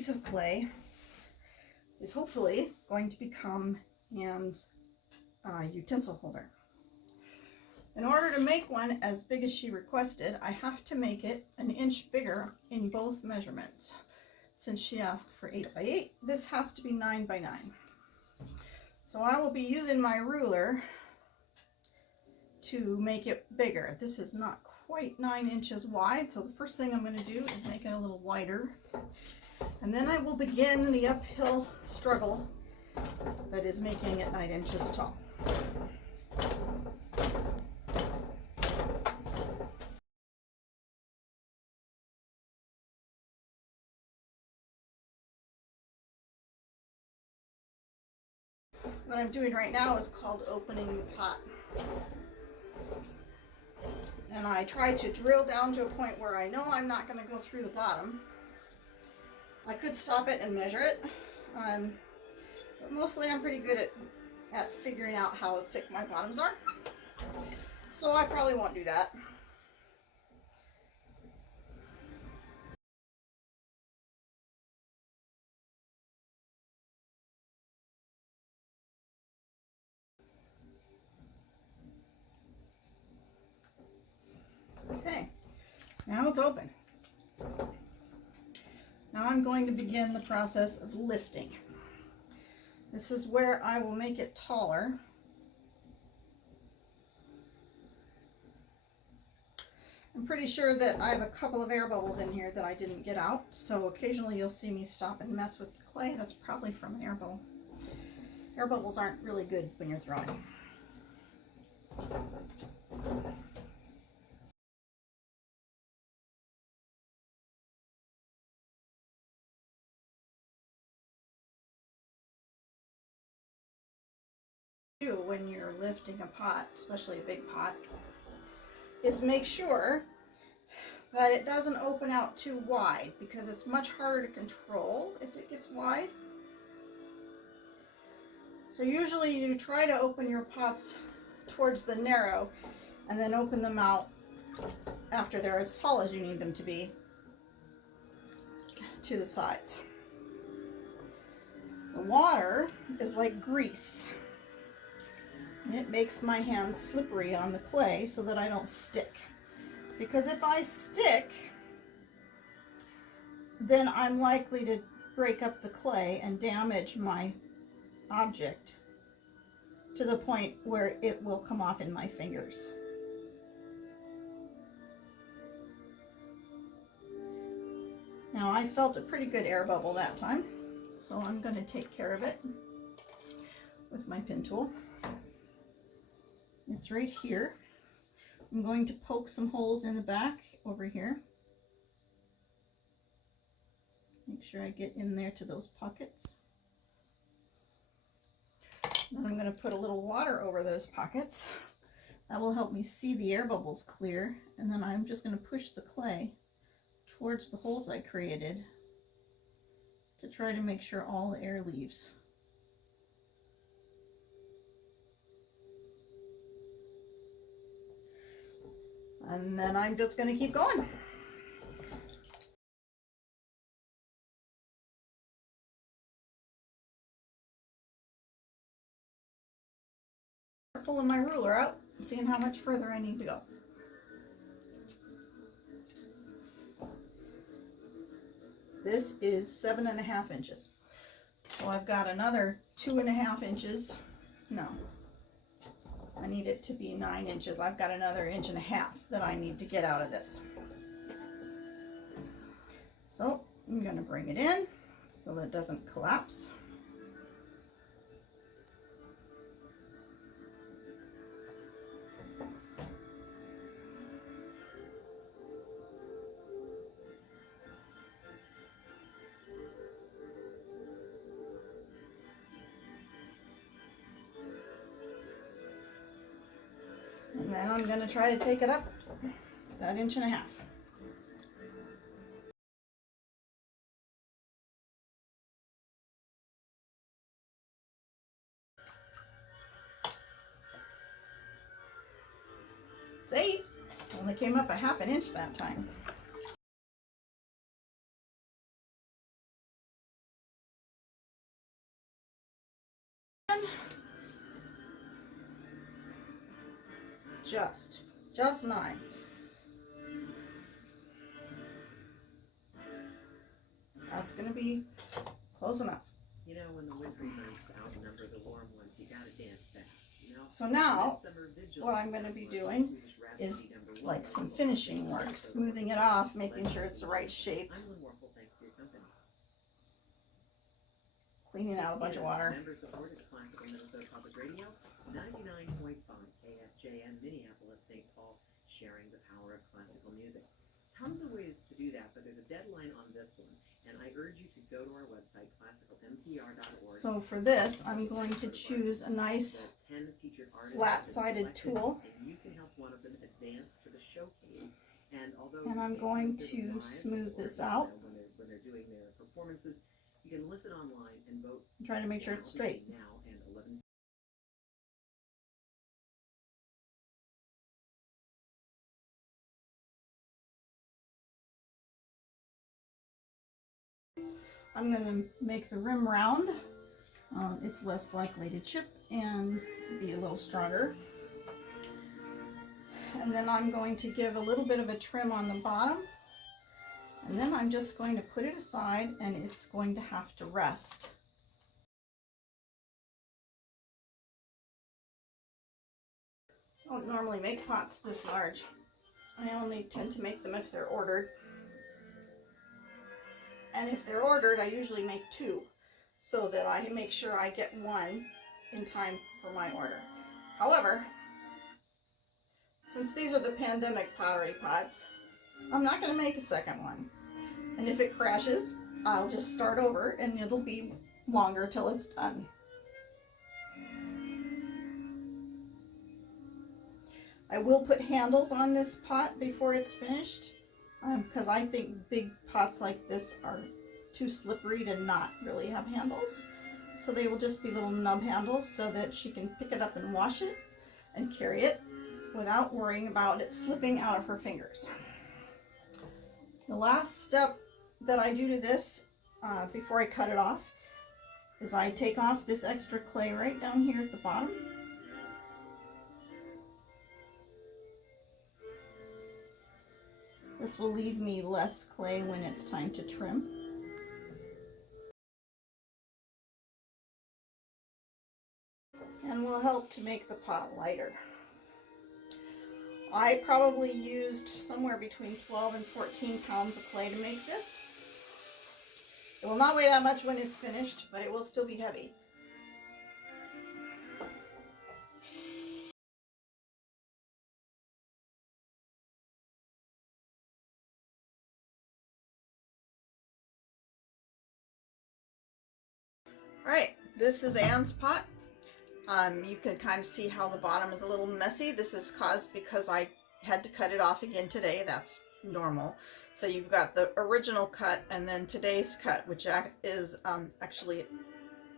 piece of clay is hopefully going to become Anne's utensil holder. In order to make one as big as she requested, I have to make it an inch bigger in both measurements. Since she asked for 8 by 8, this has to be 9 by 9. So I will be using my ruler to make it bigger. This is not quite 9 inches wide, so the first thing I'm going to do is make it a little wider. And then I will begin the uphill struggle that is making it 9 inches tall. What I'm doing right now is called opening the pot. And I try to drill down to a point where I know I'm not going to go through the bottom. I could stop it and measure it, but mostly I'm pretty good at figuring out how thick my bottoms are. So I probably won't do that. Okay, now it's open. Now I'm going to begin the process of lifting. This is where I will make it taller. I'm pretty sure that I have a couple of air bubbles in here that I didn't get out, so occasionally you'll see me stop and mess with the clay. That's probably from an air bubble. Air bubbles aren't really good when you're throwing. When you're lifting a pot, especially a big pot, is make sure that it doesn't open out too wide, because it's much harder to control if it gets wide. So usually you try to open your pots towards the narrow and then open them out after they're as tall as you need them to be to the sides. The water is like grease. It makes my hands slippery on the clay so that I don't stick. Because if I stick, then I'm likely to break up the clay and damage my object to the point where it will come off in my fingers. Now I felt a pretty good air bubble that time, so I'm going to take care of it with my pin tool. It's right here. I'm going to poke some holes in the back over here. Make sure I get in there to those pockets. Then I'm going to put a little water over those pockets. That will help me see the air bubbles clear. And then I'm just going to push the clay towards the holes I created to try to make sure all the air leaves. And then I'm just going to keep going. Pulling my ruler out and seeing how much further I need to go. This is 7.5 inches. So I've got another 2.5 inches. No. I need it to be 9 inches. I've got another 1.5 inches that I need to get out of this. So I'm going to bring it in so that it doesn't collapse. And then I'm going to try to take it up that 1.5 inches. It's 8. Only came up 1/2 inch that time. that's going to be close enough. You know, when the wintry months outnumber the warm ones, you gotta dance fast. You know? So now, what I'm going to be doing is like some finishing work, smoothing it off, making sure it's the right shape, cleaning out a bunch of water. Member-supported Classical Minnesota Public Radio, 99.5 KSJM, Minneapolis, St. Paul, sharing the power of classical music. Tons of ways to do that, but there's a deadline on this one, and I urge you to go to our website, classicalmpr.org. So for this, I'm going to choose a nice flat-sided tool, and you can help one of them advance to the showcase. And I'm going to smooth this out. When they're doing their performances, you can listen online and vote. I'm trying to make sure it's straight. Now and 11. I'm going to make the rim round. It's less likely to chip and be a little stronger. And then I'm going to give a little bit of a trim on the bottom. And then I'm just going to put it aside, and it's going to have to rest. I don't normally make pots this large. I only tend to make them if they're ordered. And if they're ordered, I usually make two, so that I make sure I get one in time for my order. However, since these are the pandemic pottery pots, I'm not going to make a second one. And if it crashes, I'll just start over and it'll be longer till it's done. I will put handles on this pot before it's finished, because I think big pots like this are too slippery to not really have handles. So they will just be little nub handles so that she can pick it up and wash it and carry it without worrying about it slipping out of her fingers. The last step that I do to this before I cut it off is I take off this extra clay right down here at the bottom. This will leave me less clay when it's time to trim. And will help to make the pot lighter. I probably used somewhere between 12 and 14 pounds of clay to make this. It will not weigh that much when it's finished, but it will still be heavy. Alright, this is Anne's pot. You can kind of see how the bottom is a little messy. This is caused because I had to cut it off again today. That's normal. So you've got the original cut and then today's cut, which is actually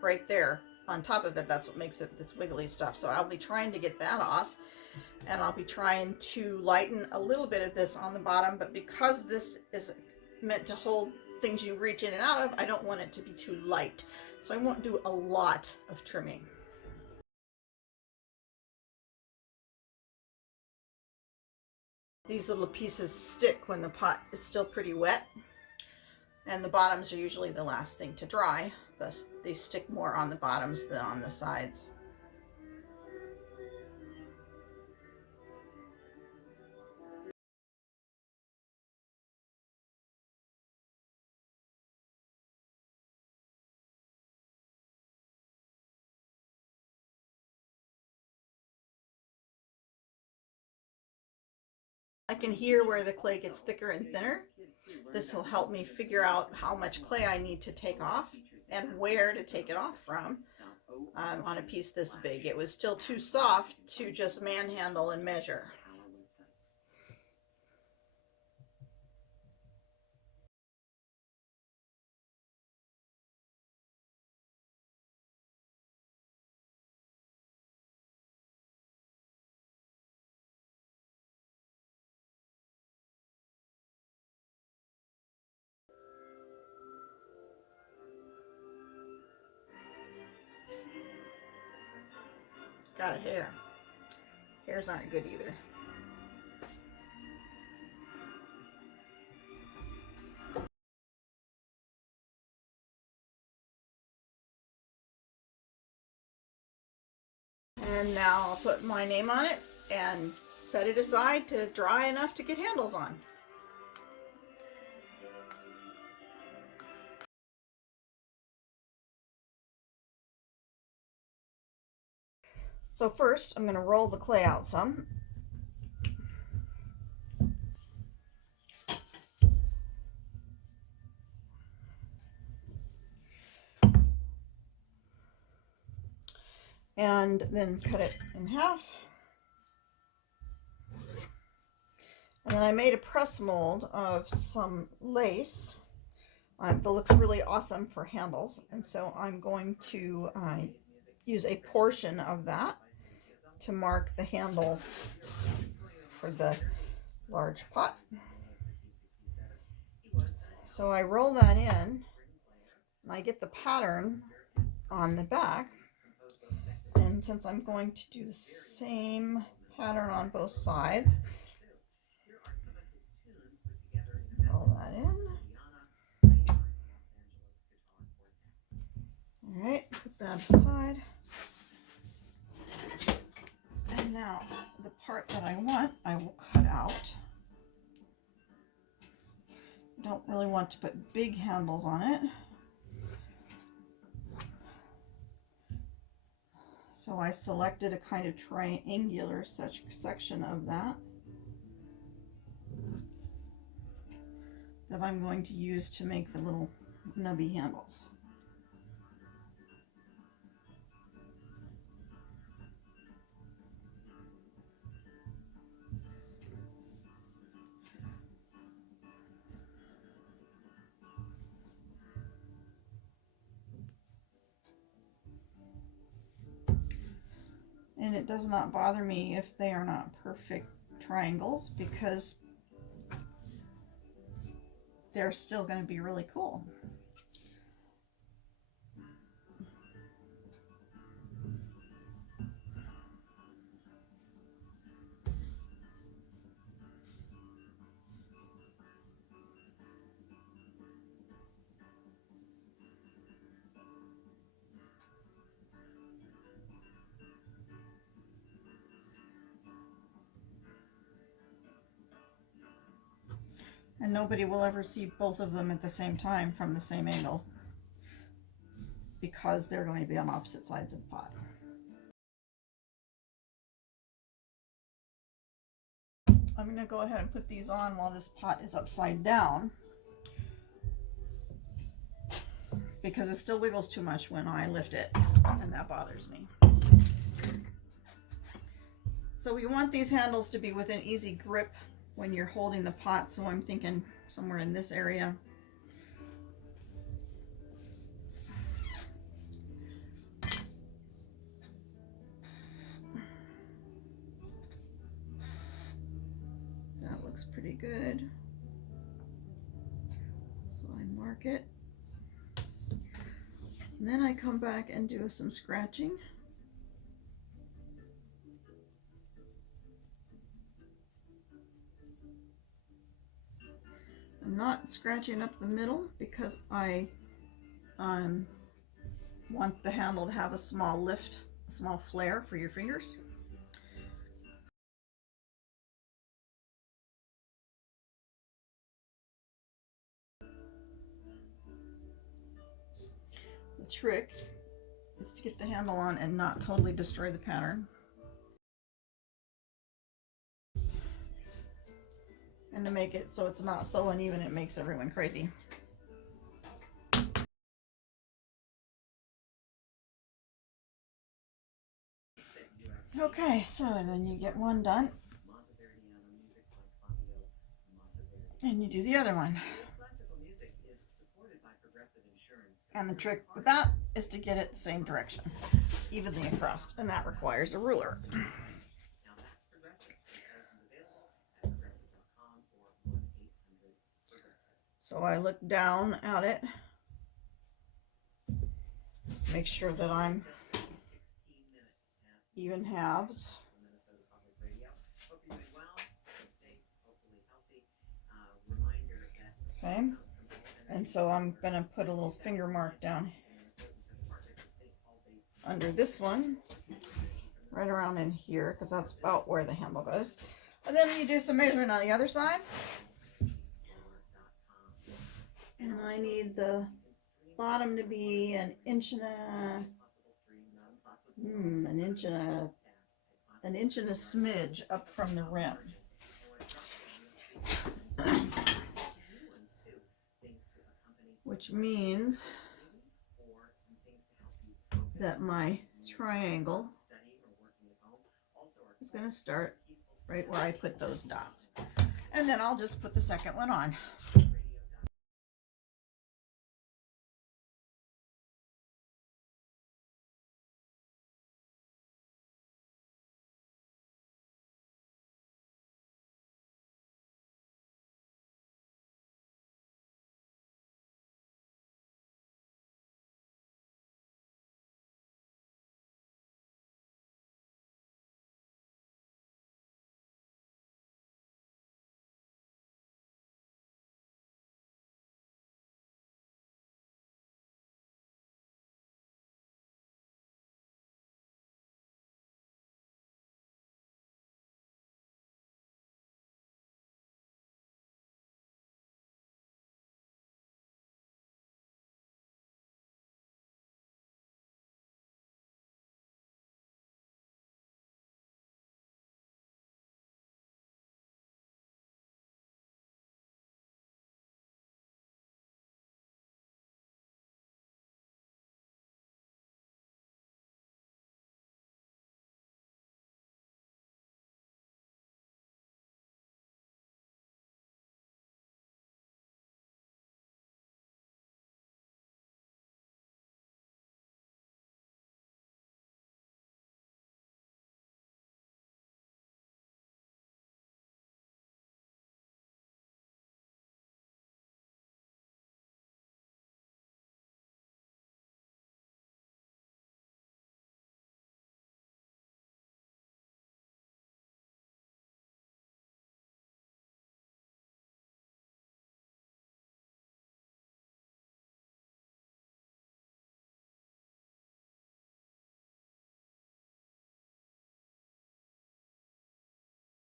right there on top of it. That's what makes it this wiggly stuff. So I'll be trying to get that off, and I'll be trying to lighten a little bit of this on the bottom, but because this is meant to hold things you reach in and out of, I don't want it to be too light. So I won't do a lot of trimming. These little pieces stick when the pot is still pretty wet, and the bottoms are usually the last thing to dry, thus they stick more on the bottoms than on the sides. I can hear where the clay gets thicker and thinner. This will help me figure out how much clay I need to take off and where to take it off from on a piece this big. It was still too soft to just manhandle and measure. Got a hair. Hairs aren't good either. And now I'll put my name on it and set it aside to dry enough to get handles on. So first I'm going to roll the clay out some. And then cut it in half. And then I made a press mold of some lace that looks really awesome for handles. And so I'm going to use a portion of that to mark the handles for the large pot. So I roll that in, and I get the pattern on the back. And since I'm going to do the same pattern on both sides, roll that in. All right, put that aside. And now the part that I want, I will cut out. I don't really want to put big handles on it. So I selected a kind of triangular section of that I'm going to use to make the little nubby handles. And it does not bother me if they are not perfect triangles, because they're still going to be really cool. And nobody will ever see both of them at the same time from the same angle, because they're going to be on opposite sides of the pot. I'm going to go ahead and put these on while this pot is upside down, because it still wiggles too much when I lift it, and that bothers me. So we want these handles to be within easy grip when you're holding the pot, so I'm thinking somewhere in this area. That looks pretty good. So I mark it. And then I come back and do some scratching. I'm not scratching up the middle because I want the handle to have a small lift, a small flare for your fingers. The trick is to get the handle on and not totally destroy the pattern. And to make it so it's not so uneven it makes everyone crazy. Okay, so then you get one done, and you do the other one. And the trick with that is to get it the same direction, evenly across, and that requires a ruler. So I look down at it, make sure that I'm even halves. Okay, and so I'm going to put a little finger mark down under this one, right around in here, because that's about where the handle goes. And then you do some measuring on the other side. And I need the bottom to be an inch and a smidge up from the rim. Which means that my triangle is going to start right where I put those dots. And then I'll just put the second one on.